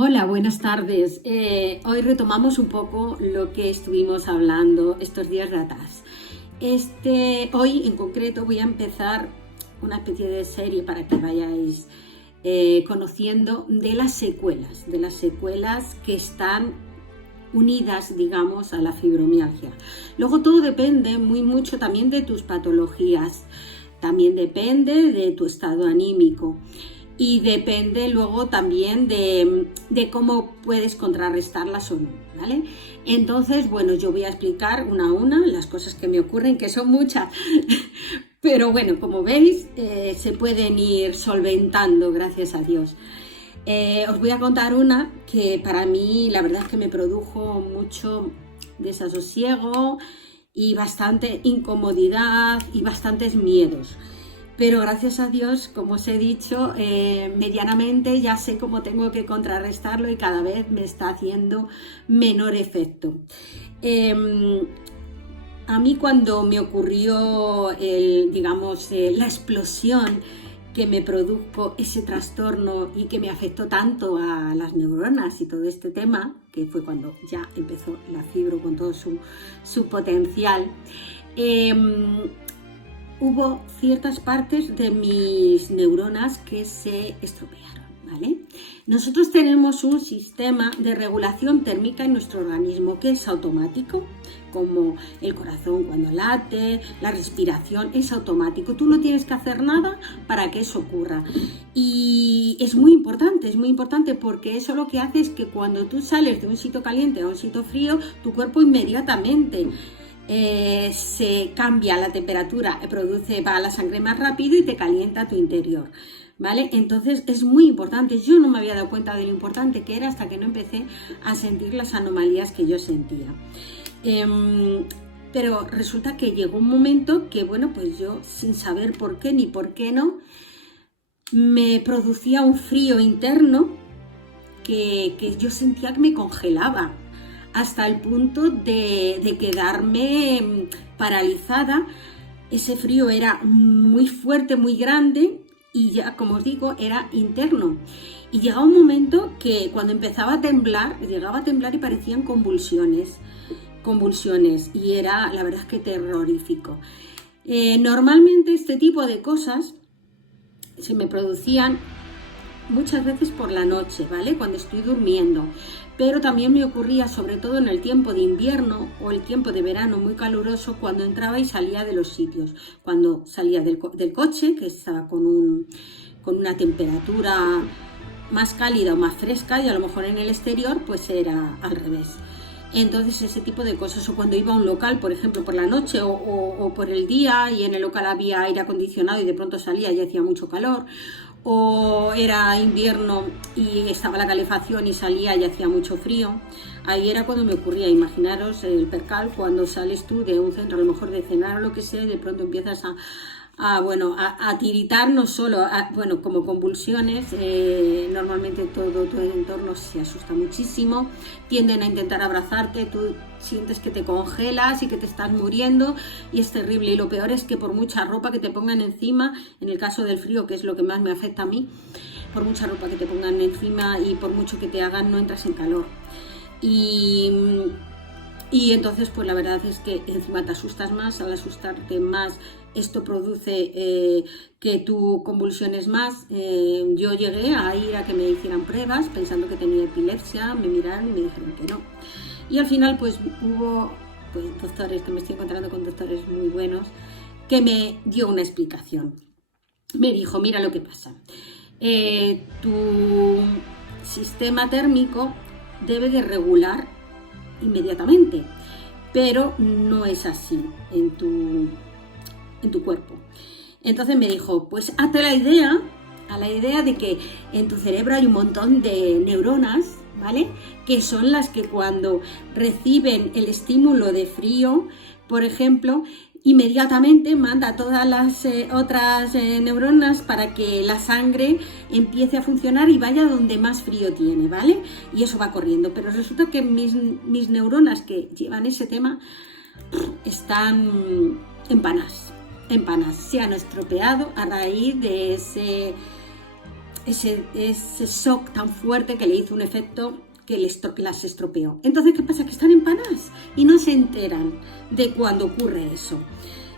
Hola, buenas tardes. Hoy retomamos un poco lo que estuvimos hablando estos días de atrás. Hoy en concreto voy a empezar una especie de serie para que vayáis conociendo de las secuelas que están unidas, digamos, a la fibromialgia. Luego todo depende muy mucho también de tus patologías, también depende de tu estado anímico. Y depende luego también de cómo puedes contrarrestarlas o no, ¿vale? Entonces, bueno, yo voy a explicar una a una las cosas que me ocurren, que son muchas, pero bueno, como veis, se pueden ir solventando, gracias a Dios. Os voy a contar una que para mí la verdad es que me produjo mucho desasosiego y bastante incomodidad y bastantes miedos. Pero gracias a Dios, como os he dicho, medianamente ya sé cómo tengo que contrarrestarlo y cada vez me está haciendo menor efecto. A mí cuando me ocurrió la explosión que me produjo ese trastorno y que me afectó tanto a las neuronas y todo este tema, que fue cuando ya empezó la fibro con todo su potencial, hubo ciertas partes de mis neuronas que se estropearon, ¿vale? Nosotros tenemos un sistema de regulación térmica en nuestro organismo que es automático, como el corazón cuando late, la respiración es automático. Tú no tienes que hacer nada para que eso ocurra. Y es muy importante porque eso lo que hace es que cuando tú sales de un sitio caliente a un sitio frío, tu cuerpo inmediatamente se cambia la temperatura, va la sangre más rápido y te calienta tu interior, ¿vale? Entonces es muy importante. Yo no me había dado cuenta de lo importante que era hasta que no empecé a sentir las anomalías que yo sentía. Pero resulta que llegó un momento que, bueno, pues yo sin saber por qué ni por qué no, me producía un frío interno que yo sentía que me congelaba, hasta el punto de quedarme paralizada. Ese frío era muy fuerte, muy grande y ya, como os digo, era interno. Y llegaba un momento que cuando empezaba a temblar, llegaba a temblar y parecían convulsiones y era, la verdad es que terrorífico. Normalmente este tipo de cosas se me producían muchas veces por la noche, ¿vale? Cuando estoy durmiendo. Pero también me ocurría sobre todo en el tiempo de invierno o el tiempo de verano muy caluroso, cuando entraba y salía de los sitios. Cuando salía del coche, que estaba con una temperatura más cálida o más fresca, y a lo mejor en el exterior pues era al revés. Entonces ese tipo de cosas, o cuando iba a un local, por ejemplo, por la noche o por el día y en el local había aire acondicionado y de pronto salía y hacía mucho calor, o era invierno y estaba la calefacción y salía y hacía mucho frío. Ahí era cuando me ocurría. Imaginaros el percal cuando sales tú de un centro, a lo mejor de cenar o lo que sea, y de pronto empiezas a tiritar, no solo, como convulsiones. Normalmente todo tu entorno se asusta muchísimo, tienden a intentar abrazarte, tú sientes que te congelas y que te estás muriendo y es terrible. Y lo peor es que por mucha ropa que te pongan encima, en el caso del frío, que es lo que más me afecta a mí, por mucha ropa que te pongan encima y por mucho que te hagan, no entras en calor. Y entonces pues la verdad es que encima te asustas más. Al asustarte más, esto produce que tú convulsiones más. Yo llegué a ir a que me hicieran pruebas pensando que tenía epilepsia, me miraron y me dijeron que no. Y al final pues hubo doctores, que me estoy encontrando con doctores muy buenos, que me dio una explicación. Me dijo, mira lo que pasa. Tu sistema térmico debe de regular inmediatamente, pero no es así en tu cuerpo. Entonces me dijo, pues hazte a la idea de que en tu cerebro hay un montón de neuronas, ¿vale? Que son las que cuando reciben el estímulo de frío, por ejemplo, inmediatamente manda a todas las otras neuronas para que la sangre empiece a funcionar y vaya donde más frío tiene, ¿vale? Y eso va corriendo. Pero resulta que mis neuronas que llevan ese tema están empanas, se han estropeado a raíz de ese shock tan fuerte que le hizo un efecto que las estropeó. Entonces, ¿qué pasa? Que están empanadas y no se enteran de cuando ocurre eso.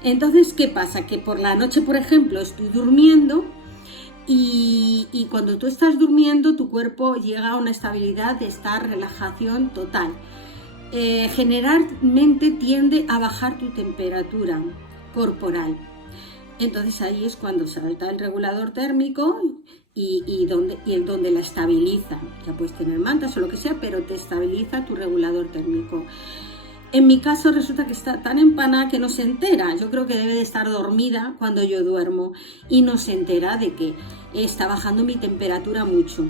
Entonces, ¿qué pasa? Que por la noche, por ejemplo, estoy durmiendo y cuando tú estás durmiendo, tu cuerpo llega a una estabilidad de estar relajación total. Generalmente tiende a bajar tu temperatura corporal. Entonces ahí es cuando salta el regulador térmico y donde la estabiliza. Ya puedes tener mantas o lo que sea, pero te estabiliza tu regulador térmico. En mi caso resulta que está tan empanada que no se entera. Yo creo que debe de estar dormida cuando yo duermo y no se entera de que está bajando mi temperatura mucho.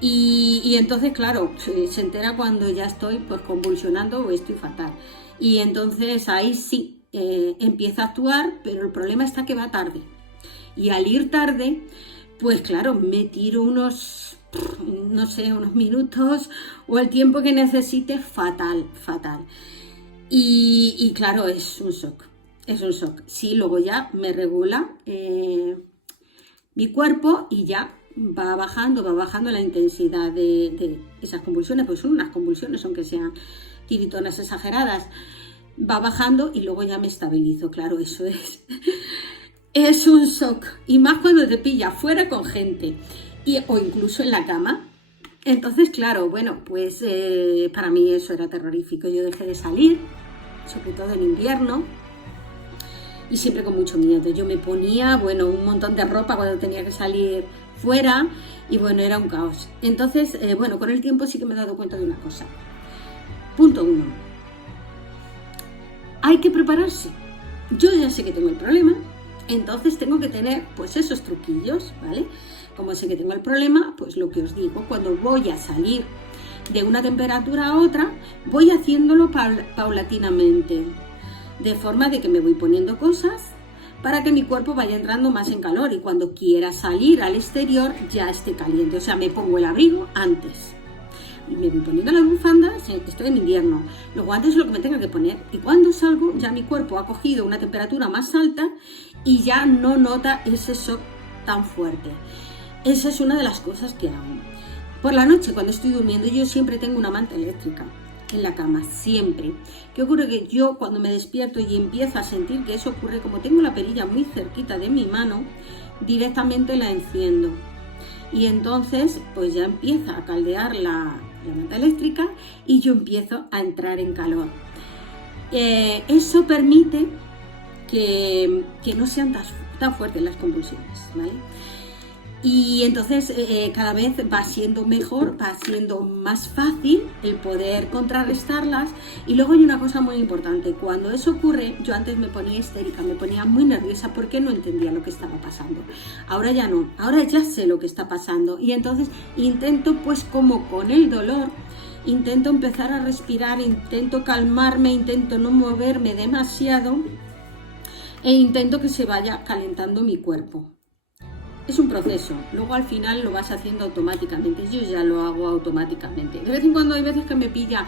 Y entonces, claro, se entera cuando ya estoy pues convulsionando o estoy fatal. Y entonces ahí sí empieza a actuar, pero el problema está que va tarde. Y al ir tarde, pues claro, me tiro unos minutos o el tiempo que necesite fatal. Y claro, es un shock. Sí, luego ya me regula mi cuerpo y ya va bajando la intensidad de esas convulsiones, pues son unas convulsiones, aunque sean tiritonas exageradas, va bajando y luego ya me estabilizo. Claro, eso es un shock, y más cuando te pilla fuera con gente o incluso en la cama. Entonces, claro, bueno, pues para mí eso era terrorífico. Yo dejé de salir, sobre todo en invierno, y siempre con mucho miedo. Yo me ponía, un montón de ropa cuando tenía que salir fuera y era un caos. Entonces, con el tiempo sí que me he dado cuenta de una cosa. Punto 1. Hay que prepararse. Yo ya sé que tengo el problema, entonces tengo que tener pues esos truquillos, ¿vale? Como sé que tengo el problema, pues lo que os digo, cuando voy a salir de una temperatura a otra, voy haciéndolo paulatinamente, de forma de que me voy poniendo cosas para que mi cuerpo vaya entrando más en calor y cuando quiera salir al exterior ya esté caliente. O sea, me pongo el abrigo antes. Y me voy poniendo las bufandas, estoy en invierno, los guantes es lo que me tengo que poner. Y cuando salgo, ya mi cuerpo ha cogido una temperatura más alta y ya no nota ese shock tan fuerte. Esa es una de las cosas que hago. Por la noche, cuando estoy durmiendo, yo siempre tengo una manta eléctrica en la cama, siempre. ¿Qué ocurre? Que yo cuando me despierto y empiezo a sentir que eso ocurre, como tengo la perilla muy cerquita de mi mano, directamente la enciendo. Y entonces, pues ya empieza a caldear la manta eléctrica y yo empiezo a entrar en calor. Eso permite que no sean tan fuertes las convulsiones, ¿vale? Y entonces cada vez va siendo mejor, va siendo más fácil el poder contrarrestarlas. Y luego hay una cosa muy importante: cuando eso ocurre, yo antes me ponía histérica, me ponía muy nerviosa porque no entendía lo que estaba pasando. Ahora ya no, ahora ya sé lo que está pasando y entonces intento, pues como con el dolor, intento empezar a respirar, intento calmarme, intento no moverme demasiado e intento que se vaya calentando mi cuerpo. Es un proceso, luego al final lo vas haciendo automáticamente. Yo ya lo hago automáticamente. De vez en cuando hay veces que me pilla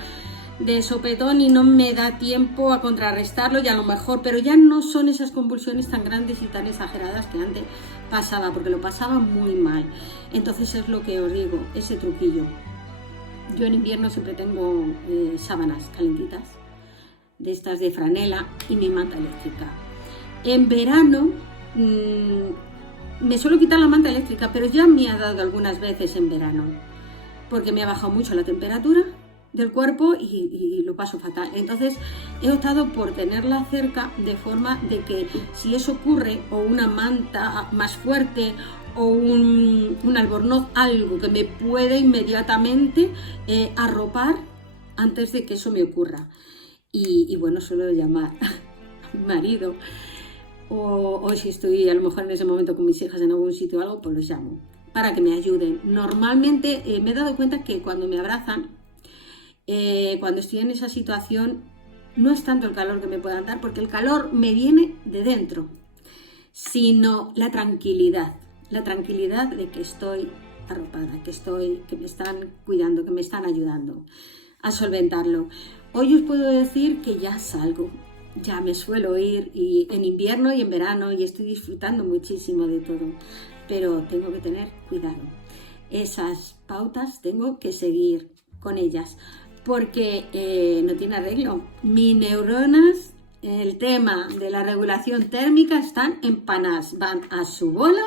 de sopetón y no me da tiempo a contrarrestarlo y a lo mejor, pero ya no son esas convulsiones tan grandes y tan exageradas que antes pasaba, porque lo pasaba muy mal. Entonces es lo que os digo, ese truquillo. Yo en invierno siempre tengo sábanas calentitas, de estas de franela, y mi manta eléctrica. En verano me suelo quitar la manta eléctrica, pero ya me ha dado algunas veces en verano, porque me ha bajado mucho la temperatura del cuerpo y lo paso fatal. Entonces he optado por tenerla cerca, de forma de que si eso ocurre, o una manta más fuerte o un albornoz, algo que me pueda inmediatamente arropar antes de que eso me ocurra. Y suelo llamar a mi marido, o si estoy a lo mejor en ese momento con mis hijas en algún sitio o algo, pues los llamo para que me ayuden. Normalmente me he dado cuenta que cuando me abrazan, cuando estoy en esa situación, no es tanto el calor que me puedan dar, porque el calor me viene de dentro, sino la tranquilidad de que estoy arropada, que me están cuidando, que me están ayudando a solventarlo. Hoy os puedo decir que ya salgo, ya me suelo ir, y en invierno y en verano, y estoy disfrutando muchísimo de todo. pero tengo que tener cuidado. Esas pautas tengo que seguir con ellas, porque no tiene arreglo. Mis neuronas, el tema de la regulación térmica, están empanadas, van a su bola,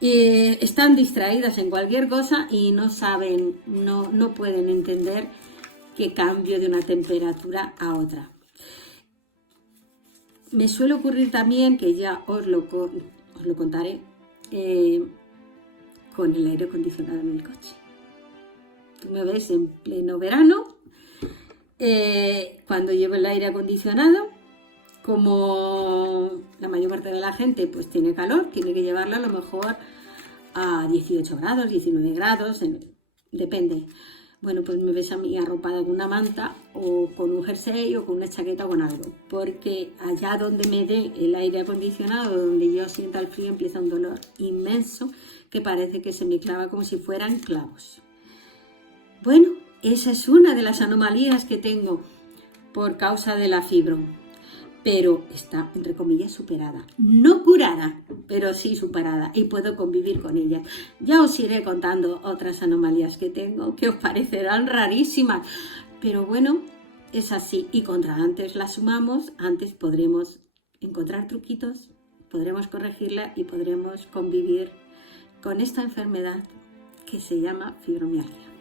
están distraídas en cualquier cosa y no saben, no pueden entender que cambio de una temperatura a otra. Me suele ocurrir también, que ya os lo contaré, con el aire acondicionado en el coche. Tú me ves en pleno verano, cuando llevo el aire acondicionado, como la mayor parte de la gente pues tiene calor, tiene que llevarlo a lo mejor a 18 grados, 19 grados, depende. Bueno, pues me ves a mí arropada con una manta o con un jersey o con una chaqueta o con algo, porque allá donde me dé el aire acondicionado, donde yo sienta el frío, empieza un dolor inmenso que parece que se me clava como si fueran clavos. Bueno, esa es una de las anomalías que tengo por causa de la fibro, pero está, entre comillas, superada. No curada, pero sí superada, y puedo convivir con ella. Ya os iré contando otras anomalías que tengo, que os parecerán rarísimas, pero bueno, es así, y contra antes la sumamos, antes podremos encontrar truquitos, podremos corregirla y podremos convivir con esta enfermedad que se llama fibromialgia.